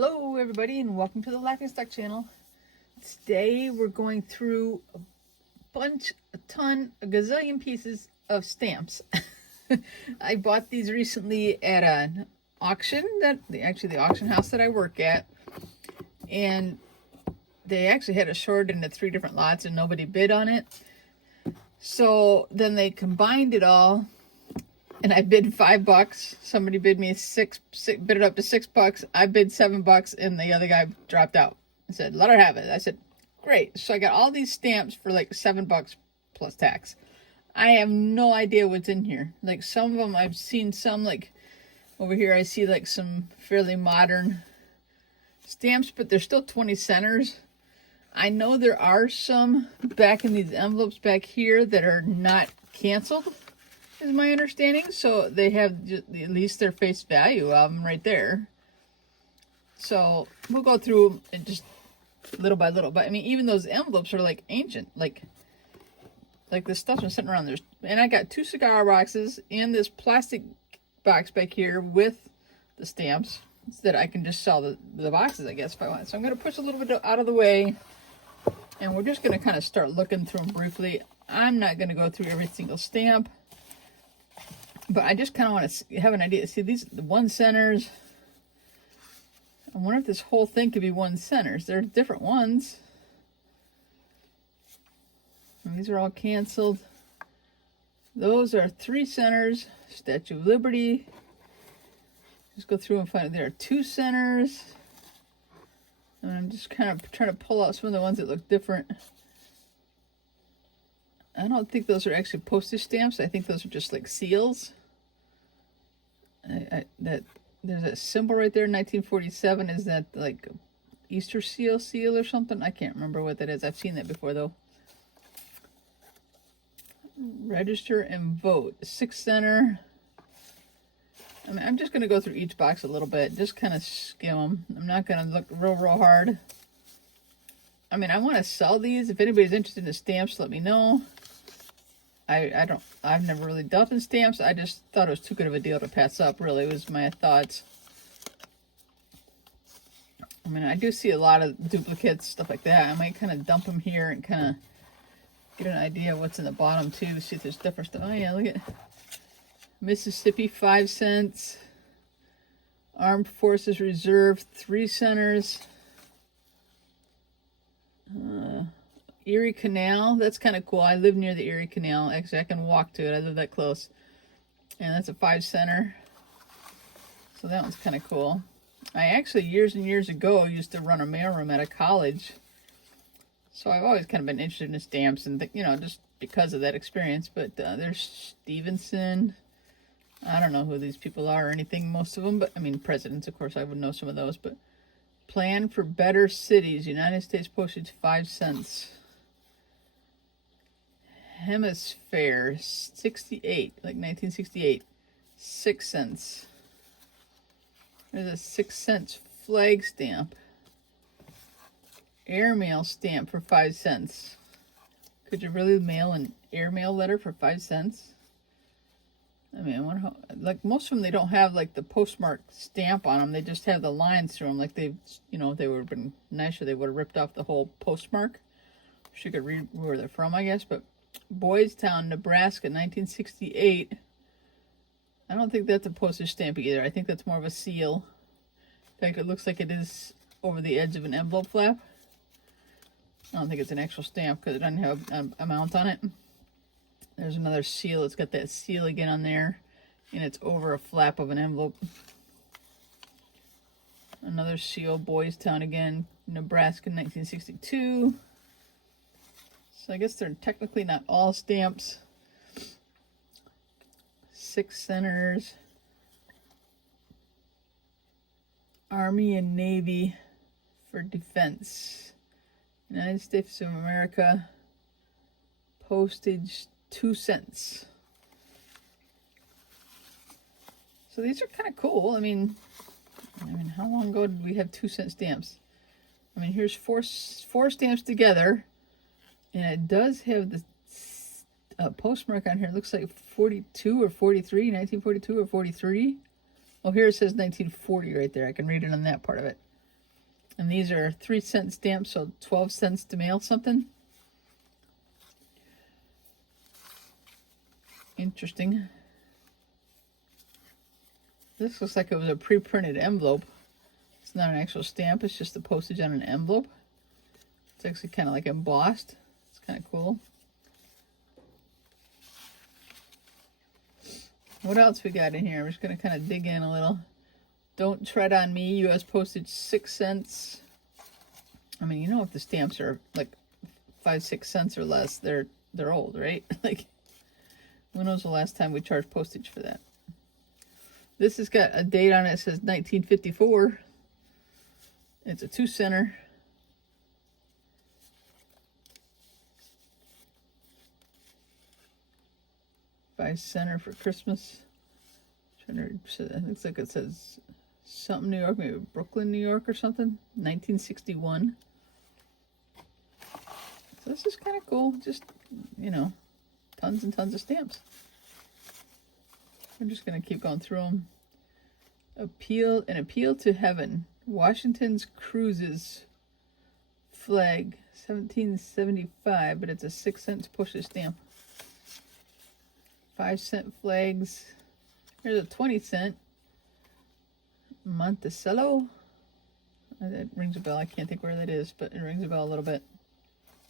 Hello everybody and welcome to the Laughing Stock channel. Today we're going through a gazillion pieces of stamps. I bought these recently at an auction, the auction house that I work at, and they actually had it sorted into 3 different lots and nobody bid on it. So then they combined it all and I bid $5. Somebody bid me bid it up to $6. I bid $7 and the other guy dropped out and said, let her have it. I said, great. So I got all these stamps for like $7 plus tax. I have no idea what's in here. Like some of them, I've seen some, like over here, I see like some fairly modern stamps, but they're still 20 centers. I know there are some back in these envelopes back here that are not canceled, is my understanding. So they have at least their face value of them right there. So we'll go through it just little by little. But I mean, even those envelopes are like ancient, like this stuff's been sitting around there. And I got 2 cigar boxes and this plastic box back here with the stamps that I can just sell the boxes, I guess, if I want. So I'm going to push a little bit out of the way, and we're just going to kind of start looking through them briefly. I'm not going to go through every single stamp, but I just kind of want to have an idea. See, these the 1 centers. I wonder if this whole thing could be 1 centers. They're different ones. And these are all canceled. Those are 3 centers. Statue of Liberty. Just go through and find it. There are 2 centers. And I'm just kind of trying to pull out some of the ones that look different. I don't think those are actually postage stamps. I think those are just like seals. There's a symbol right there, 1947. Is that like Easter seal or something? I can't remember what that is. I've seen that before though. Register and vote. 6 center. I mean, I'm just going to go through each box a little bit. Just kind of skim them. I'm not going to look real hard. I mean, I want to sell these. If anybody's interested in the stamps, let me know. I've never really dealt in stamps. I just thought it was too good of a deal to pass up, really, was my thoughts. I mean, I do see a lot of duplicates, stuff like that. I might kind of dump them here and kind of get an idea of what's in the bottom, too, to see if there's different stuff. Oh, yeah, look at Mississippi, 5 cents. Armed Forces Reserve, 3 centers. Erie Canal, that's kind of cool. I live near the Erie Canal. Actually, I can walk to it. I live that close. And that's a 5 center. So that one's kind of cool. I actually, years and years ago, used to run a mailroom at a college. So I've always kind of been interested in stamps and, just because of that experience. But there's Stevenson. I don't know who these people are or anything, most of them. But, I mean, presidents, of course, I would know some of those. But Plan for Better Cities, United States postage, 5 cents. Hemisphere, 68, like 1968, 6 cents. There's a 6 cents flag stamp. Airmail stamp for 5 cents. Could you really mail an airmail letter for 5 cents? I mean, I wonder how, like most of them, they don't have like the postmark stamp on them. They just have the lines through them. Like they would have been nicer. They would have ripped off the whole postmark. She could read where they're from, I guess, but Boys Town, Nebraska, 1968. I don't think that's a postage stamp either. I think that's more of a seal. In fact, it looks like it is over the edge of an envelope flap. I don't think it's an actual stamp because it doesn't have an amount on it. There's another seal. It's got that seal again on there, and it's over a flap of an envelope. Another seal, Boys Town again, Nebraska, 1962. So I guess they're technically not all stamps. 6 centers. Army and Navy for defense. United States of America. Postage, 2 cents. So these are kind of cool. I mean, how long ago did we have 2-cent stamps? I mean, here's four stamps together. And it does have the postmark on here. It looks like 42 or 43, 1942 or 43. Oh, here it says 1940 right there. I can read it on that part of it. And these are 3-cent stamps, so 12 cents to mail something. Interesting. This looks like it was a pre-printed envelope. It's not an actual stamp, it's just the postage on an envelope. It's actually kind of like embossed. It's kind of cool. What else we got in here? We're just going to kind of dig in a little. Don't tread on me, U.S. postage 6 cents. I mean, you know, if the stamps are like 5-6 cents or less, they're old, right? Like, when was the last time we charged postage for that? This has got a date on it. It says 1954. It's a 2-center. $5 for Christmas. It looks like it says something New York, maybe Brooklyn, New York or something. 1961. So this is kind of cool. Just, you know, tons and tons of stamps. I'm just going to keep going through them. An appeal to heaven. Washington's Cruises flag. 1775, but it's a 6 cent postage stamp. 5-cent flags. Here's a 20-cent. Monticello. That rings a bell. I can't think where that is, but it rings a bell a little bit.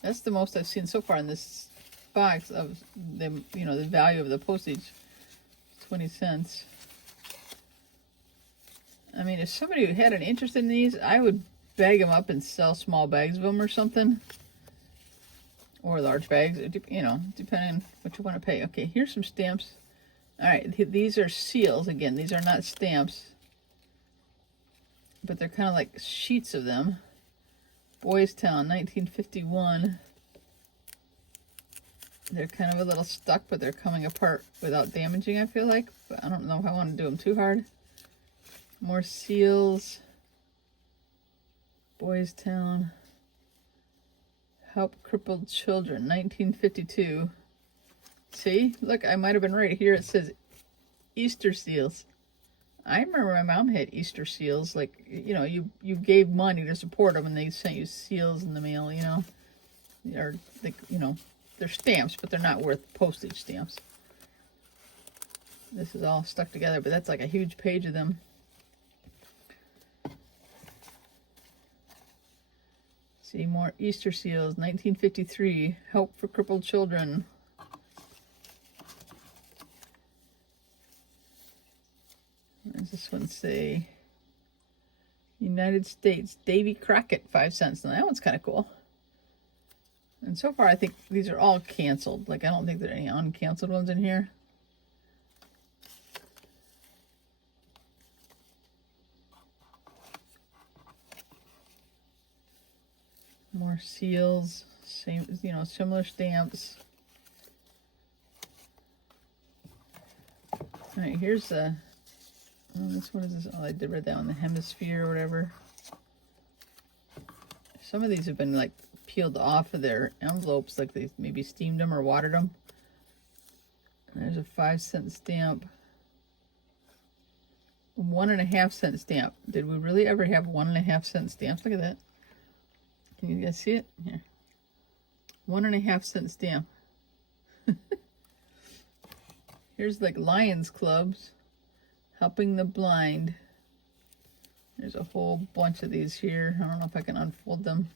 That's the most I've seen so far in this box of the, you know, the value of the postage. 20 cents. I mean, if somebody had an interest in these, I would bag them up and sell small bags of them or something. Or large bags, you know, depending on what you want to pay. Okay, here's some stamps. All right, these are seals. Again, these are not stamps, but they're kind of like sheets of them. Boys Town, 1951. They're kind of a little stuck, but they're coming apart without damaging, I feel like. But I don't know if I want to do them too hard. More seals. Boys Town. Help Crippled Children, 1952. See? Look, I might have been right. Here it says Easter seals. I remember my mom had Easter seals. Like, you know, you gave money to support them and they sent you seals in the mail, you know. Or, they, you know, they're stamps, but they're not worth postage stamps. This is all stuck together, but that's like a huge page of them. See, more Easter seals, 1953, Help for Crippled Children. What does this one say? United States, Davy Crockett, 5 cents. Now that one's kind of cool. And so far, I think these are all canceled. Like, I don't think there are any uncanceled ones in here. More seals, same, you know, similar stamps. All right, here's the, oh, this one is this, oh, I did read that on the hemisphere or whatever. Some of these have been like peeled off of their envelopes, like they maybe steamed them or watered them. And there's a 5 cent stamp. 1.5 cent stamp. Did we really ever have 1.5 cent stamps? Look at that. Can you guys see it? Here. 1.5 cent stamp. Here's like Lions Clubs. Helping the Blind. There's a whole bunch of these here. I don't know if I can unfold them.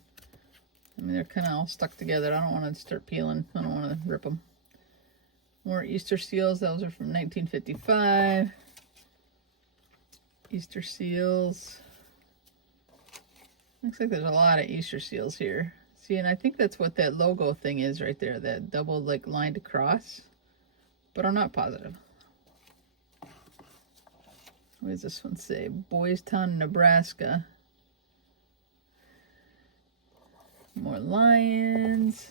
I mean, they're kind of all stuck together. I don't want to start peeling. I don't want to rip them. More Easter seals. Those are from 1955. Easter seals. Looks like there's a lot of Easter seals here. See, and I think that's what that logo thing is right there. That double, like, lined across. But I'm not positive. What does this one say? Boys Town, Nebraska. More lions.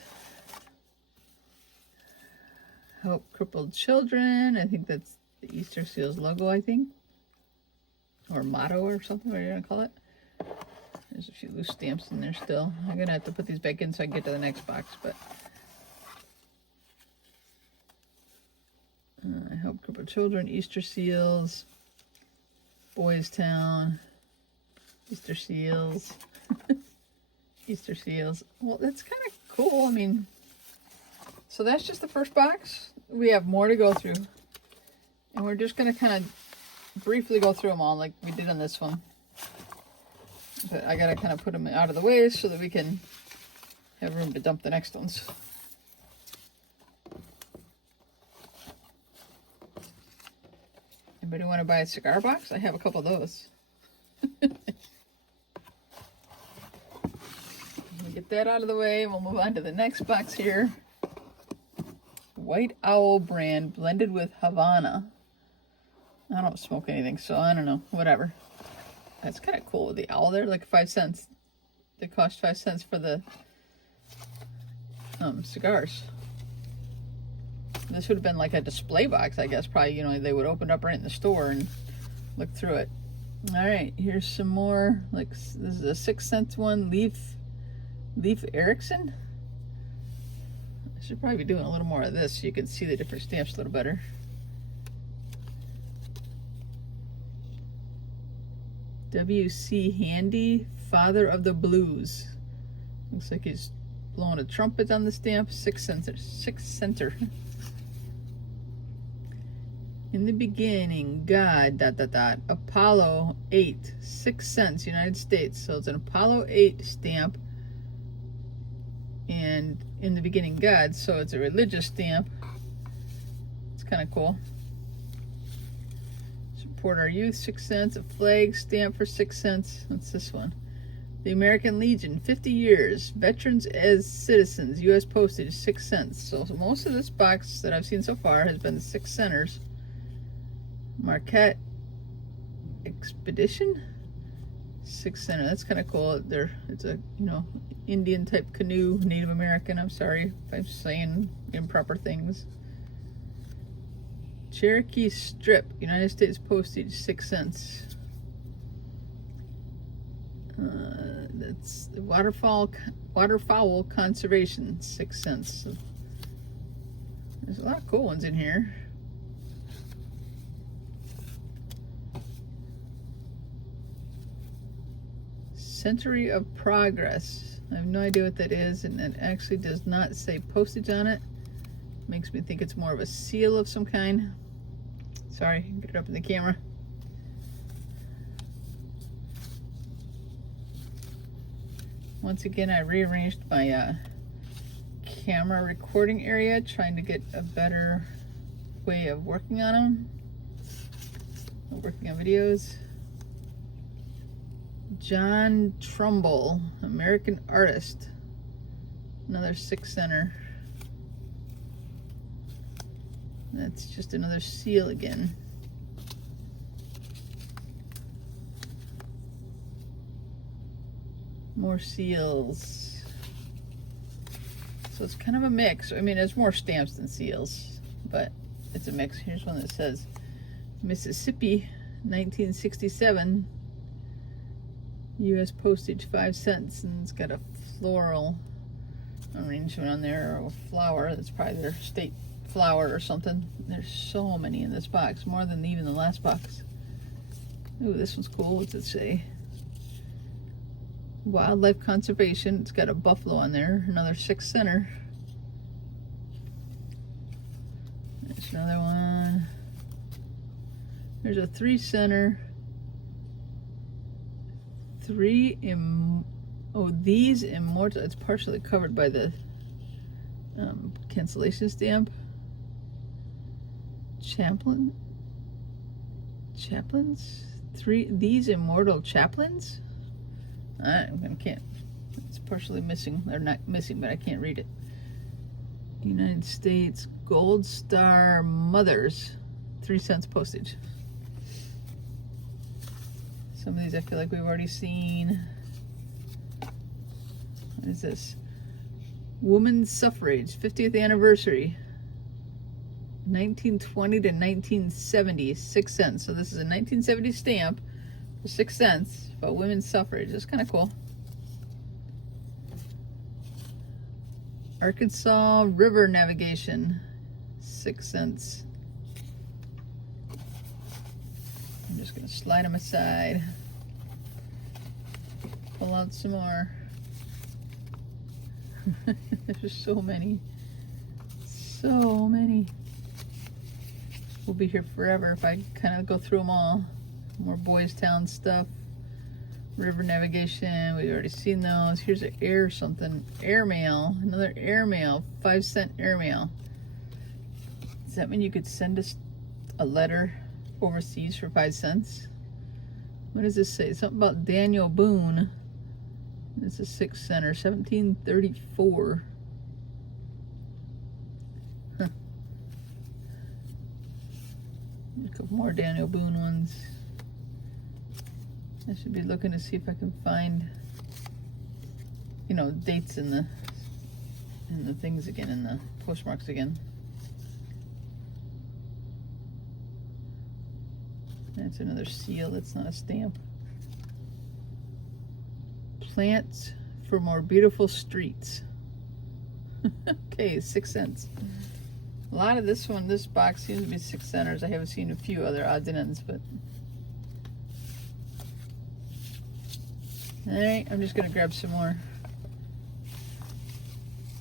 Help Crippled Children. I think that's the Easter Seals logo, I think. Or motto or something, what are you going to call it? There's a few loose stamps in there still. I'm going to have to put these back in so I can get to the next box, but... Help Crippled Children, Easter Seals, Boys Town, Easter Seals. Easter seals. Well, that's kind of cool. I mean, so that's just the first box. We have more to go through. And we're just going to kind of briefly go through them all like we did on this one. But I got to kind of put them out of the way so that we can have room to dump the next ones. Anybody want to buy a cigar box? I have a couple of those. We'll get that out of the way. We'll move on to the next box here. White Owl brand blended with Havana. I don't smoke anything, so I don't know. Whatever. That's kind of cool with the owl there, like 5 cents. They cost 5 cents for the cigars. This would have been like a display box, I guess. Probably, you know, they would open it up right in the store and look through it. All right, here's some more. Like, this is a 6 cent one. Leif Erikson. I should probably be doing a little more of this so you can see the different stamps a little better. W.C. Handy, Father of the Blues. Looks like he's blowing a trumpet on the stamp. 6 center. 6 center. In the beginning, God, ... Apollo 8, 6 cents, United States. So it's an Apollo 8 stamp. And in the beginning, God. So it's a religious stamp. It's kind of cool. Support our youth, 6 cents. A flag stamp for 6 cents. What's this one? The American Legion, 50 years. Veterans as citizens. U.S. postage, 6 cents. So most of this box that I've seen so far has been the 6 centers. Marquette Expedition, 6 center. That's kind of cool. It's a, you know, Indian type canoe, Native American. I'm sorry if I'm saying improper things. Cherokee Strip, United States postage, 6 cents. That's waterfowl conservation, 6 cents. So there's a lot of cool ones in here. Century of Progress. I have no idea what that is, and it actually does not say postage on it. Makes me think it's more of a seal of some kind. Sorry, get it up in the camera. Once again, I rearranged my camera recording area, trying to get a better way of working on them. Working on videos. John Trumbull, American artist. Another 6 center. That's just another seal again. More seals. So it's kind of a mix. I mean, there's more stamps than seals, but it's a mix. Here's one that says Mississippi, 1967. U.S. postage, 5 cents, and it's got a floral arrangement on there, or a flower. That's probably their state flower or something. There's so many in this box, more than even the last box. Ooh, this one's cool. What's it say? Wildlife conservation. It's got a buffalo on there. Another 6 center. There's another one. There's a 3 center. These immortal. It's partially covered by the cancellation stamp. Chaplains. These immortal chaplains. I can't. It's partially missing. They're not missing, but I can't read it. United States Gold Star Mothers, 3 cents postage. Some of these I feel like we've already seen. What is this? Women's suffrage, 50th anniversary. 1920 to 1970, 6 cents. So this is a 1970 stamp for 6 cents about women's suffrage. It's kind of cool. Arkansas River navigation, 6 cents. I'm just going to slide them aside. Pull out some more. There's so many. So many. We'll be here forever if I kind of go through them all. More Boys Town stuff. River navigation, we've already seen those. Here's an airmail, another airmail, 5-cent airmail. Does that mean you could send us a letter overseas for 5 cents? What does this say? Something about Daniel Boone. This is 6-center, 1734. Huh. A couple more Daniel Boone ones. I should be looking to see if I can find, you know, dates in the things again, in the postmarks again. That's another seal. That's not a stamp. Plants for more beautiful streets. Okay, 6 cents. A lot of this box seems to be 6 centers. I haven't seen a few other odds and ends, but. Alright, I'm just going to grab some more.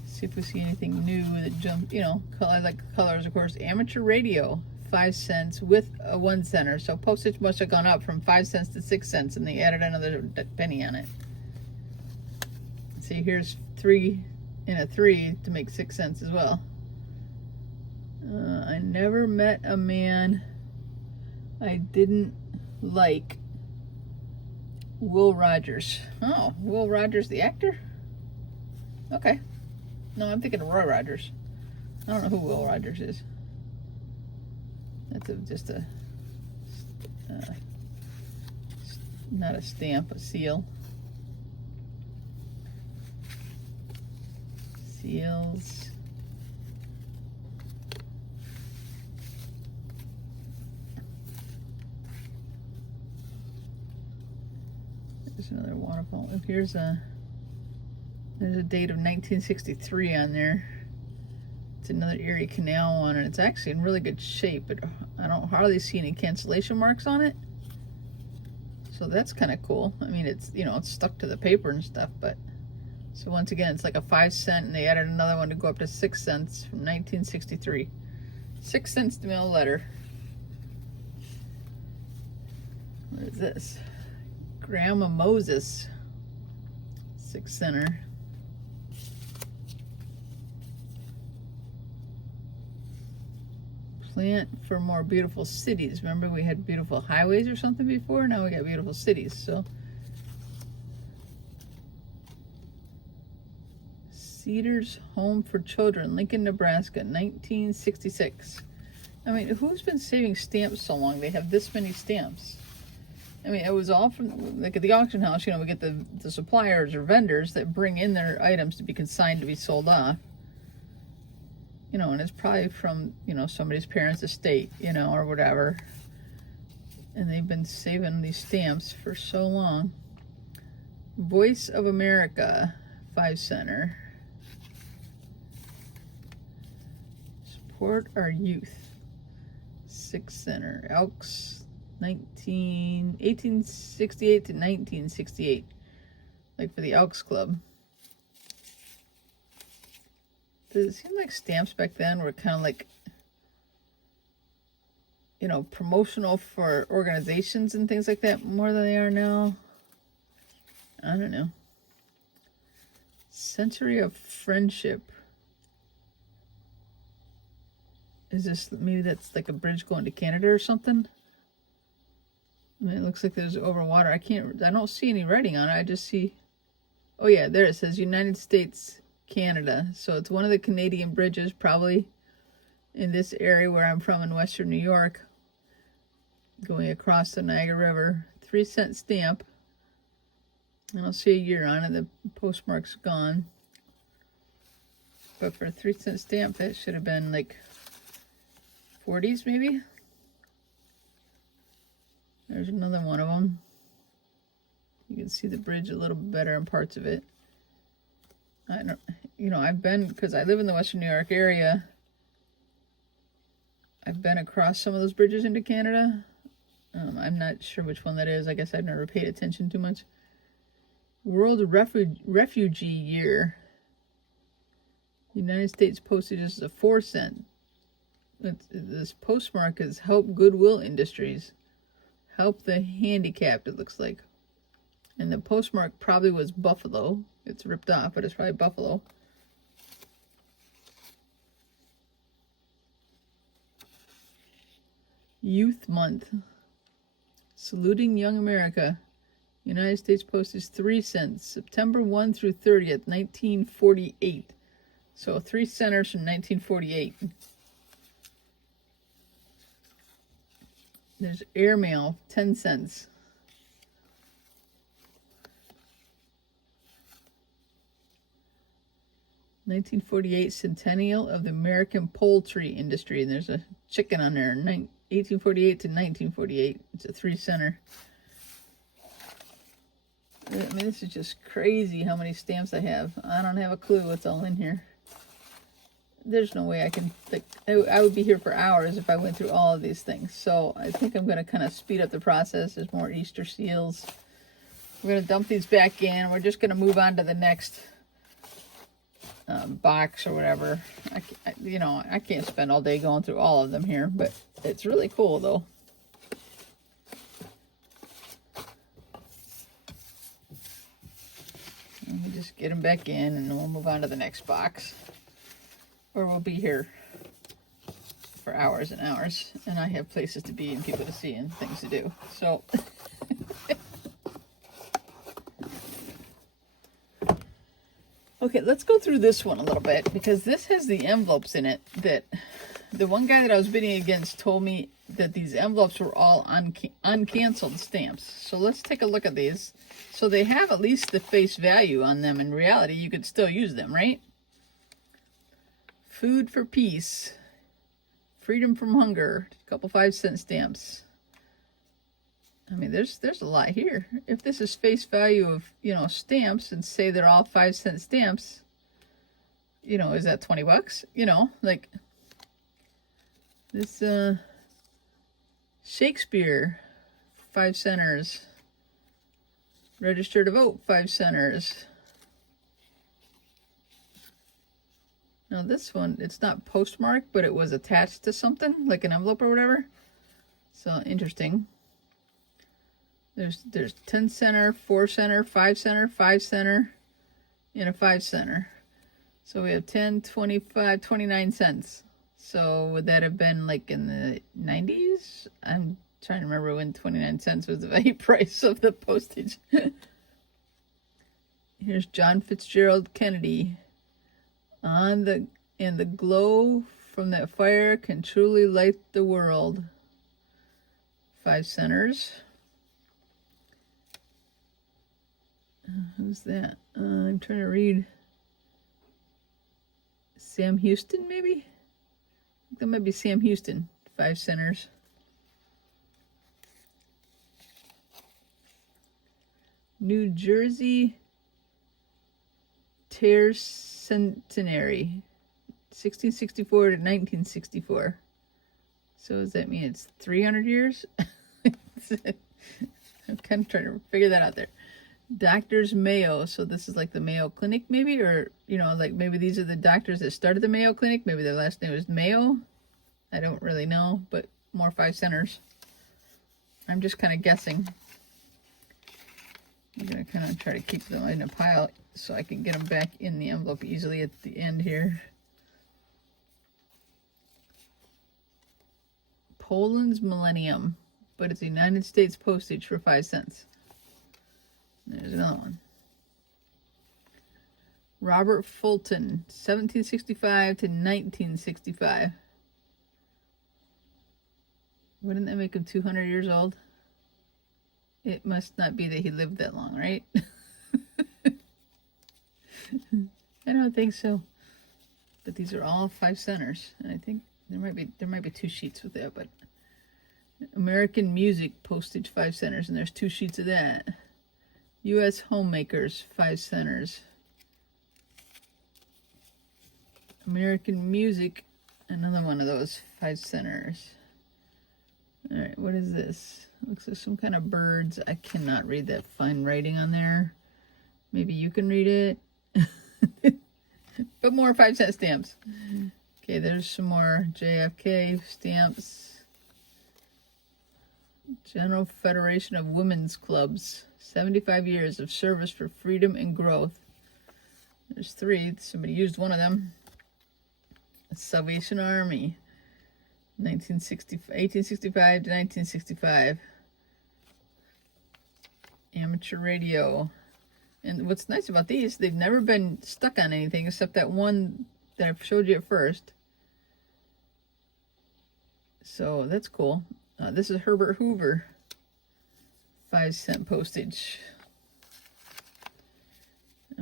See if we see anything new that jump, you know, I like colors, of course. Amateur radio, 5 cents with a 1 center. So postage must have gone up from 5 cents to 6 cents and they added another penny on it. See, here's 3 and a 3 to make 6 cents as well. I never met a man I didn't like. Will Rogers. Oh, Will Rogers, the actor? Okay. No, I'm thinking of Roy Rogers. I don't know who Will Rogers is. That's just a not a stamp, a seal. Seals. There's another waterfall. Oh, there's a date of 1963 on there. It's another Erie Canal one, and it's actually in really good shape. But I don't hardly see any cancellation marks on it, so that's kind of cool. I mean, it's, you know, it's stuck to the paper and stuff, but so once again, it's like a 5 cent, and they added another one to go up to 6 cents from 1963. 6 cents to mail a letter. What is this? Grandma Moses, 6 center. Plant for more beautiful cities. Remember we had beautiful highways or something before? Now we got beautiful cities. So Cedars Home for Children, Lincoln, Nebraska, 1966. I mean, who's been saving stamps so long? They have this many stamps. I mean, it was all from, like at the auction house, you know, we get the suppliers or vendors that bring in their items to be consigned to be sold off. You know, and it's probably from, you know, somebody's parents' estate, you know, or whatever. And they've been saving these stamps for so long. Voice of America, 5 center. Support our youth, 6 center. Elks. 1868 to 1968, like for the Elks Club. Does it seem like stamps back then were kind of like, you know, promotional for organizations and things like that more than they are now? I don't know. Century of Friendship. Is this, maybe that's like a bridge going to Canada or something? I mean, it looks like there's over water. I don't see any writing on it. I just see, oh yeah, there it says United States, Canada. So it's one of the Canadian bridges, probably in this area where I'm from in Western New York, going across the Niagara River. 3 cent stamp. I don't see a year on it. The postmark's gone. But for a 3 cent stamp, that should have been like 40s maybe. There's another one of them. You can see the bridge a little bit better in parts of it. I don't, you know, I've been, because I live in the Western New York area, I've been across some of those bridges into Canada. I'm not sure which one that is. I guess I've never paid attention too much. World Refugee Year. United States postage is a 4 cent. This postmark is Help Goodwill Industries. Help the handicapped, it looks like. And the postmark probably was Buffalo. It's ripped off, but it's probably Buffalo. Youth Month. Saluting Young America. United States postage 3 cents. September 1 through 30th, 1948. So 3 centers from 1948. There's airmail, 10 cents. (1948) Centennial of the American Poultry Industry. And there's a chicken on there. 1848 to 1948. It's a 3 center. I mean, this is just crazy how many stamps I have. I don't have a clue what's all in here. There's no way I can, like, I would be here for hours if I went through all of these things. So I think I'm going to kind of speed up the process. There's more Easter seals. We're going to dump these back in. We're just going to move on to the next box or whatever. I can't spend all day going through all of them here, but it's really cool though. Let me just get them back in and then we'll move on to the next box. Or we'll be here for hours and hours. And I have places to be and people to see and things to do. So, okay, let's go through this one a little bit. Because this has the envelopes in it that the one guy that I was bidding against told me that these envelopes were all uncanceled stamps. So let's take a look at these. So they have at least the face value on them. In reality, you could still use them, right? Food for Peace, Freedom from Hunger, a couple 5-cent stamps. I mean, there's a lot here. If this is face value of, stamps and say they're all 5-cent stamps, is that $20? Like this Shakespeare, 5 centers. Register to vote, 5 centers. Now this one, it's not postmarked, but it was attached to something, like an envelope or whatever. So interesting. There's 10 center, 4 center, 5 center, 5 center, and a 5 center. So we have 10, 25, 29 cents. So would that have been like in the 90s? I'm trying to remember when 29 cents was the value price of the postage. Here's John Fitzgerald Kennedy. And the glow from that fire can truly light the world. 5 centers. Who's that? I'm trying to read. Sam Houston, maybe? That might be Sam Houston. 5 centers. New Jersey Tercentenary, 1664 to 1964. So does that mean it's 300 years? I'm kind of trying to figure that out there. Doctors Mayo. So this is like the Mayo Clinic maybe? Or, like maybe these are the doctors that started the Mayo Clinic. Maybe their last name was Mayo. I don't really know, but more 5 centers. I'm just kind of guessing. I'm going to kind of try to keep them in a pile so I can get them back in the envelope easily at the end here. Poland's Millennium, but it's United States postage for 5 cents. There's another one. Robert Fulton, 1765 to 1965. Wouldn't that make him 200 years old? It must not be that he lived that long, right? I don't think so. But these are all 5 centers. And I think there might be 2 sheets with that, but American Music postage 5 centers, and there's 2 sheets of that. U.S. Homemakers 5 centers. American Music, another one of those 5 centers. All right, what is this? Looks like some kind of birds. I cannot read that fine writing on there. Maybe you can read it. but more 5-cent stamps. Okay, there's some more JFK stamps. General Federation of Women's Clubs. 75 years of service for freedom and growth. There's 3. Somebody used one of them. Salvation Army. 1865 to 1965. Amateur radio. And what's nice about these, they've never been stuck on anything except that one that I showed you at first. So that's cool. This is Herbert Hoover. 5-cent postage.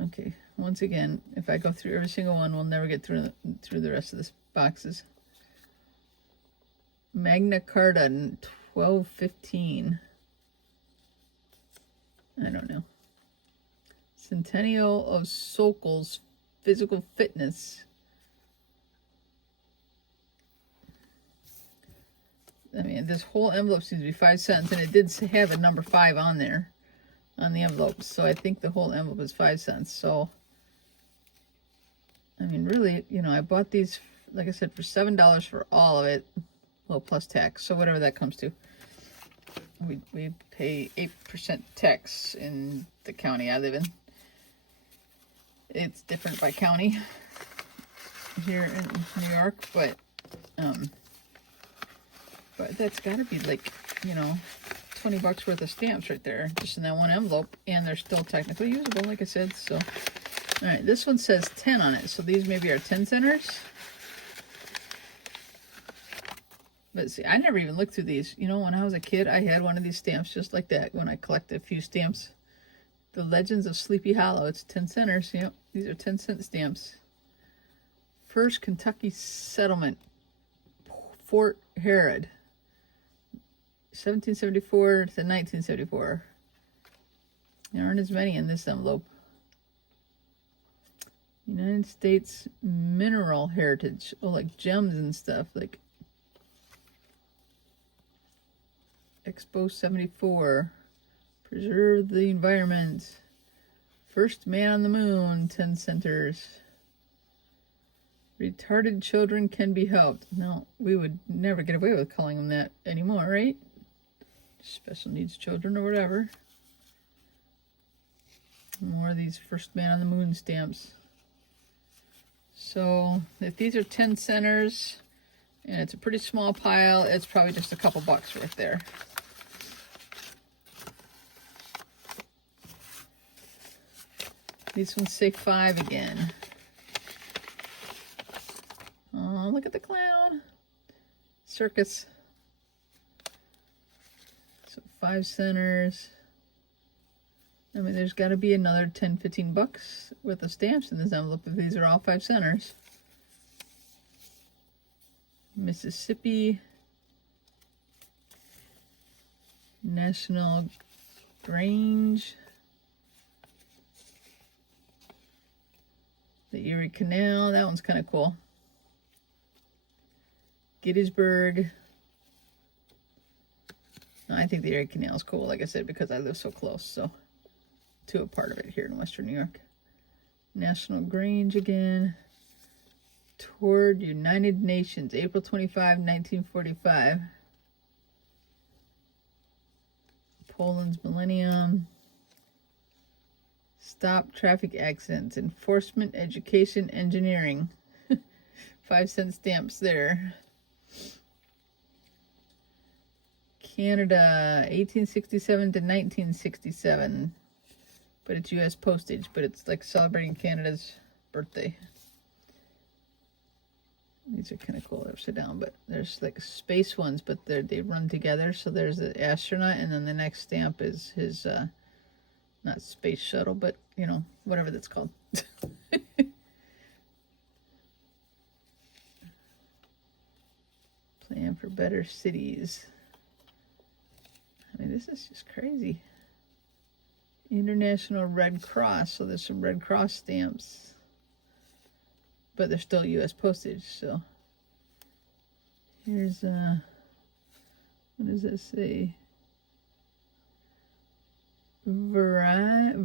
Okay, once again, if I go through every single one, we'll never get through the rest of this boxes. Magna Carta 1215. I don't know. Centennial of Sokol's Physical Fitness. I mean, this whole envelope seems to be 5 cents, and it did have a number 5 on there, on the envelope. So I think the whole envelope is 5 cents. So, I mean, really, you know, I bought these, like I said, for $7 for all of it. Well, plus tax. So whatever that comes to. We pay 8% tax in the county I live in. It's different by county here in New York, but that's got to be like, you know, $20 worth of stamps right there, just in that one envelope, and they're still technically usable, like I said. So, all right, this one says 10 on it, so these maybe are 10 centers. But see, I never even looked through these. You know, when I was a kid, I had one of these stamps just like that when I collected a few stamps. The Legends of Sleepy Hollow. It's 10 centers. Yep, these are 10-cent stamps. First Kentucky Settlement. Fort Herod. 1774 to 1974. There aren't as many in this envelope. United States Mineral Heritage. Oh, like gems and stuff. Like Expo 74. Preserve the environment. First man on the moon. 10 centers. Retarded children can be helped. No, we would never get away with calling them that anymore, right? Special needs children or whatever. More of these first man on the moon stamps. So if these are 10 centers and it's a pretty small pile, it's probably just a couple bucks right there. These ones say 5 again. Oh, look at the clown. Circus. So 5 centers. I mean, there's got to be another 10, 15 bucks worth of stamps in this envelope if these are all 5 centers. Mississippi. National Grange. The Erie Canal. That one's kind of cool. Gettysburg. I think the Erie Canal is cool, like I said, because I live so close, so to a part of it here in Western New York. National Grange again. Toward United Nations, April 25, 1945. Poland's Millennium. Stop traffic accidents. Enforcement, education, engineering. 5-cent stamps there. Canada, 1867 to 1967. But it's U.S. postage, but it's like celebrating Canada's birthday. These are kind of cool upside down, but there's like space ones, but they run together. So there's the astronaut, and then the next stamp is his, not space shuttle, but, you know, whatever that's called. Plan for better cities. I mean, this is just crazy. International Red Cross. So there's some Red Cross stamps. But they're still U.S. postage, so. Here's, what does this say? Verrazano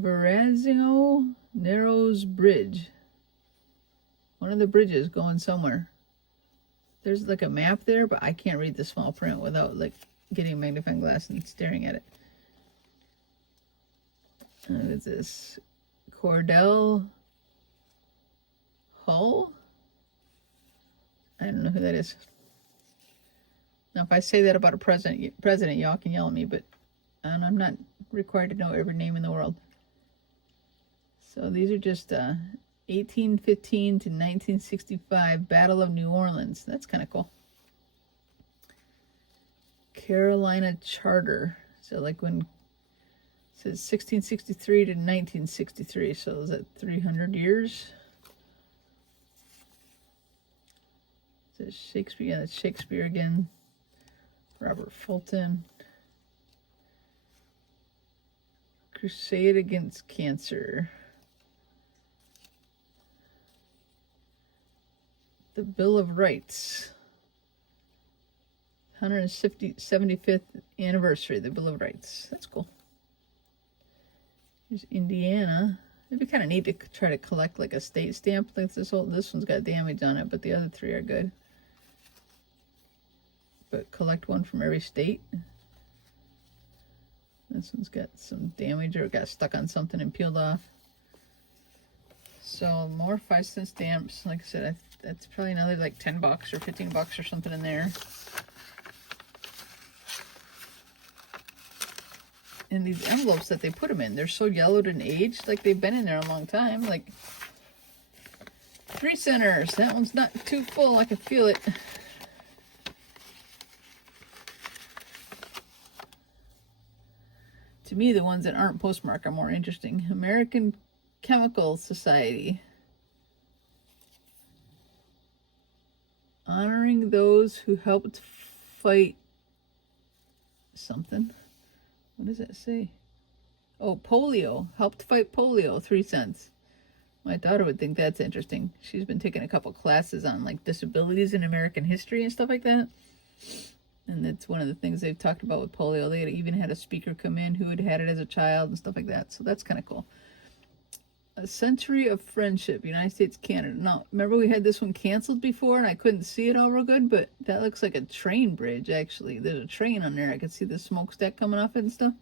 Narrows Bridge. One of the bridges going somewhere. There's like a map there, but I can't read the small print without like getting a magnifying glass and staring at it. What is this? Cordell Hull? I don't know who that is. Now, if I say that about a president, y'all can yell at me, but I'm not required to know every name in the world. So these are just 1815 to 1965 Battle of New Orleans. That's kind of cool. Carolina Charter. So like when it says 1663 to 1963. So is that 300 years? It says Shakespeare. Yeah, that's Shakespeare again. Robert Fulton. Crusade Against Cancer. The Bill of Rights. 175th anniversary of the Bill of Rights. That's cool. Here's Indiana. It'd be kind of neat to try to collect like a state stamp. Like this one's got damage on it, but the other three are good. But collect one from every state. This one's got some damage or it got stuck on something and peeled off. So more 5-cent stamps. Like I said, that's probably another like $10 or $15 or something in there. And these envelopes that they put them in, they're so yellowed and aged, like they've been in there a long time. Like 3 centers. That one's not too full. I can feel it. To me, the ones that aren't postmarked are more interesting. American Chemical Society. Honoring those who helped fight something. What does that say? Oh, polio. Helped fight polio. 3 cents. My daughter would think that's interesting. She's been taking a couple classes on like disabilities in American history and stuff like that. And that's one of the things they've talked about with polio. They even had a speaker come in who had had it as a child and stuff like that. So that's kind of cool. A Century of Friendship, United States, Canada. Now, remember we had this one canceled before and I couldn't see it all real good, but that looks like a train bridge, actually. There's a train on there. I could see the smokestack coming off it and stuff.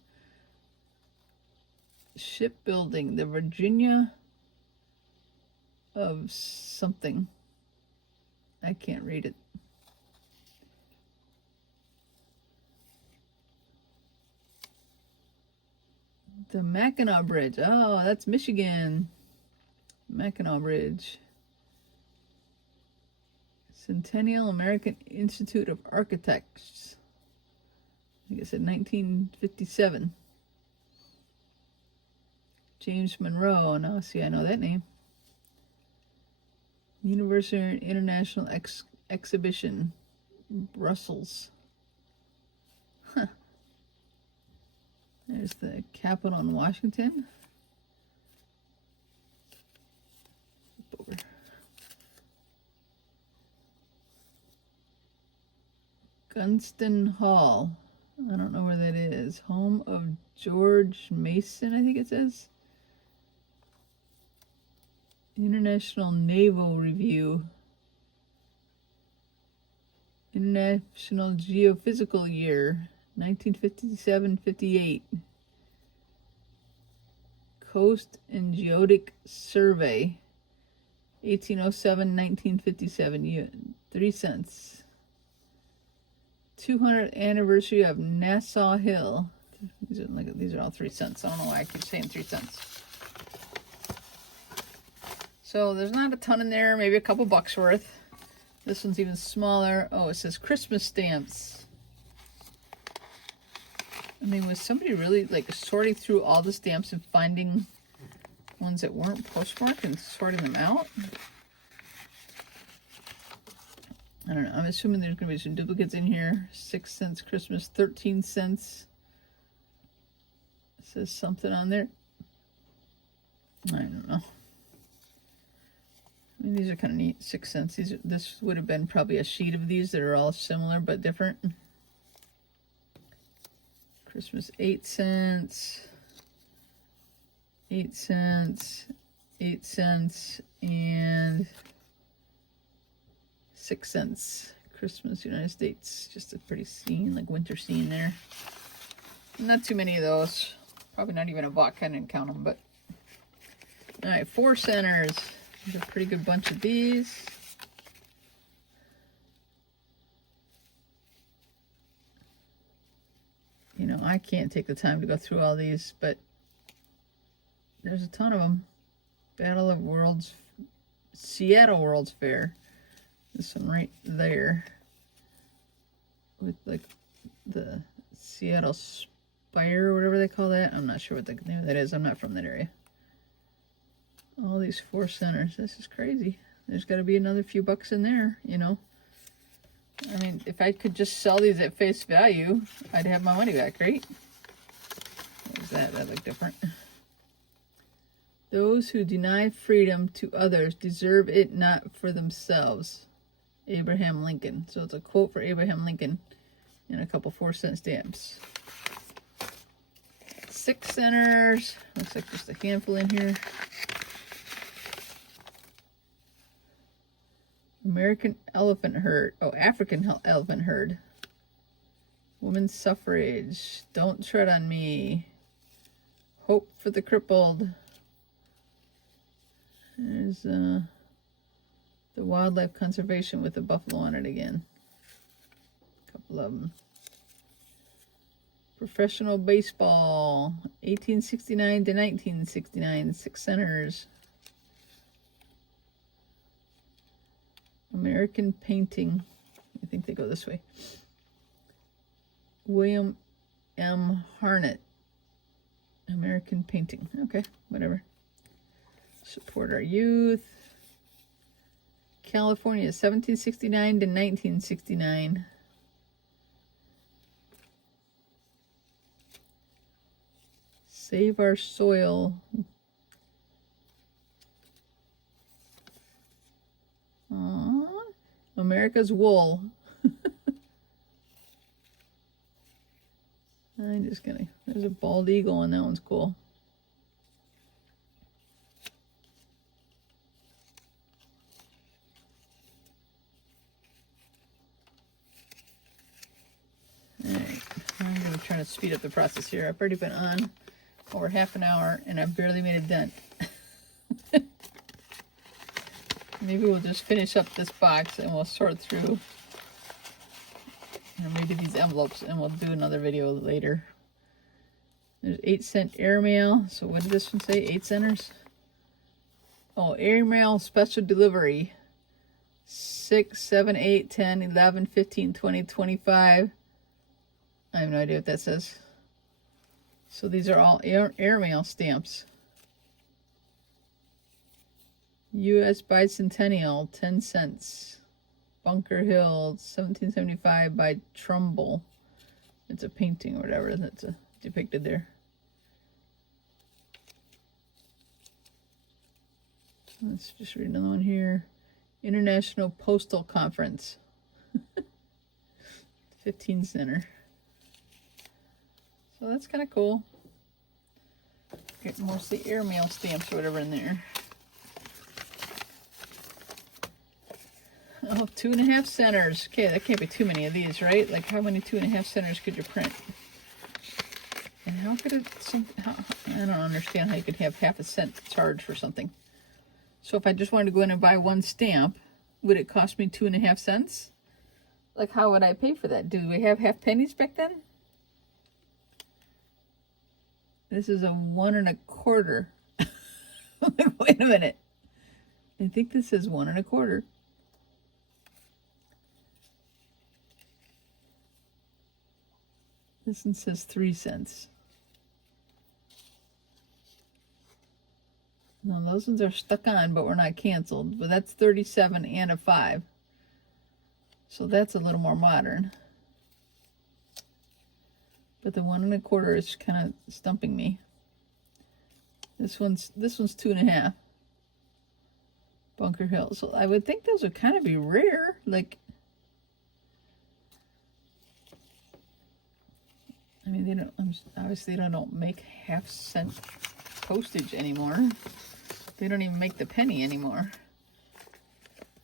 Shipbuilding, the Virginia of something. I can't read it. The Mackinac Bridge. Oh, that's Michigan. Mackinac Bridge. Centennial American Institute of Architects. I think it said 1957. James Monroe. Now, see, I know that name. Universal International Exhibition. Brussels. Huh. There's the Capitol in Washington. Over. Gunston Hall. I don't know where that is. Home of George Mason, I think it says. International Naval Review. International Geophysical Year. 1957-58. Coast and Geodetic Survey. 1807-1957. 3 cents. 200th anniversary of Nassau Hill. These are all 3 cents. I don't know why I keep saying 3 cents. So there's not a ton in there. Maybe a couple bucks worth. This one's even smaller. Oh, it says Christmas stamps. I mean, was somebody really like sorting through all the stamps and finding ones that weren't postmarked and sorting them out? I don't know. I'm assuming there's going to be some duplicates in here. 6 cents Christmas, 13 cents. It says something on there. I don't know. I mean, these are kind of neat. 6 cents. This would have been probably a sheet of these that are all similar but different. Christmas, 8 cents, 8 cents, 8 cents, and 6 cents. Christmas, United States. Just a pretty scene, like winter scene there. Not too many of those. Probably not even a buck. I didn't count them, but. Alright, 4 centers. There's a pretty good bunch of these. You know, I can't take the time to go through all these, but there's a ton of them. Battle of Worlds, Seattle World's Fair. This one right there. With like the Seattle Spire or whatever they call that. I'm not sure what the name of that is. I'm not from that area. All these 4 centers. This is crazy. There's got to be another few bucks in there, you know. I mean, if I could just sell these at face value, I'd have my money back, right? What was that? That looked different. Those who deny freedom to others deserve it not for themselves. Abraham Lincoln. So it's a quote for Abraham Lincoln and a couple 4-cent stamps. 6 centers. Looks like just a handful in here. American elephant herd. Oh, African elephant herd. Women's suffrage. Don't tread on me. Hope for the crippled. There's the wildlife conservation with the buffalo on it again. A couple of them. Professional baseball. 1869 to 1969. 6 centers. American painting. I think they go this way. William M. Harnett. American painting. Okay, whatever. Support our youth. California, 1769 to 1969. Save our soil. Aww. America's wool. I'm just gonna, there's a bald eagle and that one's cool. Alright, I'm gonna try to speed up the process here. I've already been on over half an hour and I've barely made a dent. Maybe we'll just finish up this box and we'll sort through, you know, maybe these envelopes, and we'll do another video later. There's 8-cent airmail. So what did this one say? 8 centers? Oh, airmail special delivery. 6, 7, 8, 10, 11, 15, 20, 25. I have no idea what that says. So these are all airmail stamps. U.S. Bicentennial, 10 cents. Bunker Hill, 1775 by Trumbull. It's a painting or whatever that's depicted there. Let's just read another one here. International Postal Conference. 15 center. So that's kind of cool. Get mostly airmail stamps or whatever in there. Oh, 2.5 centers. Okay, that can't be too many of these, right? Like, how many 2.5 centers could you print? And how could it, I don't understand how you could have half a cent charge for something. So if I just wanted to go in and buy one stamp, would it cost me 2.5 cents? Like, how would I pay for that? Do we have half pennies back then? This is a 1 1/4. Like, wait a minute. I think this is 1 1/4. This one says 3 cents. No, those ones are stuck on, but we're not canceled. But that's 37 and a 5. So that's a little more modern. But the 1 1/4 is kind of stumping me. This one's 2.5. Bunker Hill. So I would think those would kind of be rare. Like, I mean, they don't, obviously they don't make half-cent postage anymore. They don't even make the penny anymore.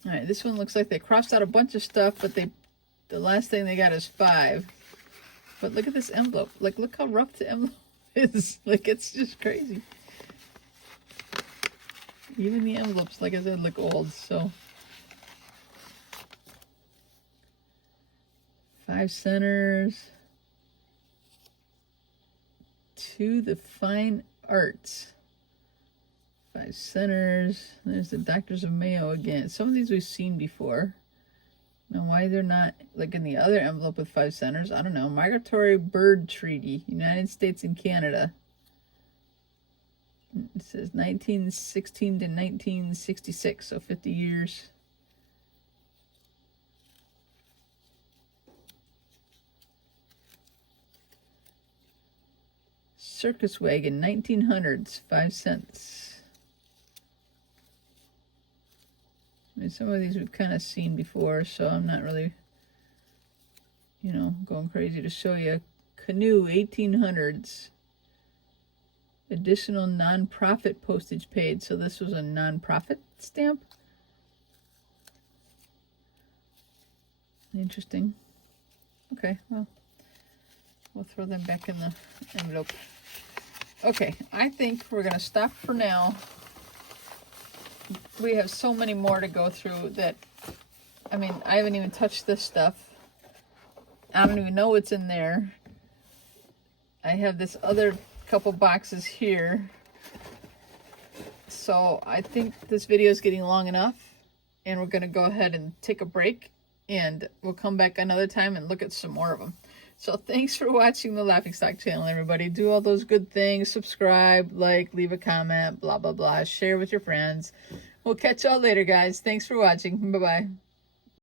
All right, this one looks like they crossed out a bunch of stuff, but the last thing they got is 5. But look at this envelope. Like, look how rough the envelope is. Like, it's just crazy. Even the envelopes, like I said, look old, so. 5 centers. To the fine arts. 5 centers. There's the Doctors of Mayo again. Some of these we've seen before. Now, why they're not like in the other envelope with 5 centers, I don't know. Migratory Bird Treaty, United States and Canada. It says 1916 to 1966, so 50 years. Circus Wagon, 1900s, 5 cents. I mean, some of these we've kind of seen before, so I'm not really, you know, going crazy to show you. Canoe, 1800s. Additional non-profit postage paid. So this was a non-profit stamp. Interesting. Okay, well, we'll throw them back in the envelope. Okay, I think we're going to stop for now. We have so many more to go through that, I mean, I haven't even touched this stuff. I don't even know what's in there. I have this other couple boxes here. So I think this video is getting long enough, and we're going to go ahead and take a break, and we'll come back another time and look at some more of them. So thanks for watching the Laughingstock channel, everybody. Do all those good things. Subscribe, like, leave a comment, blah, blah, blah. Share with your friends. We'll catch y'all later, guys. Thanks for watching. Bye-bye.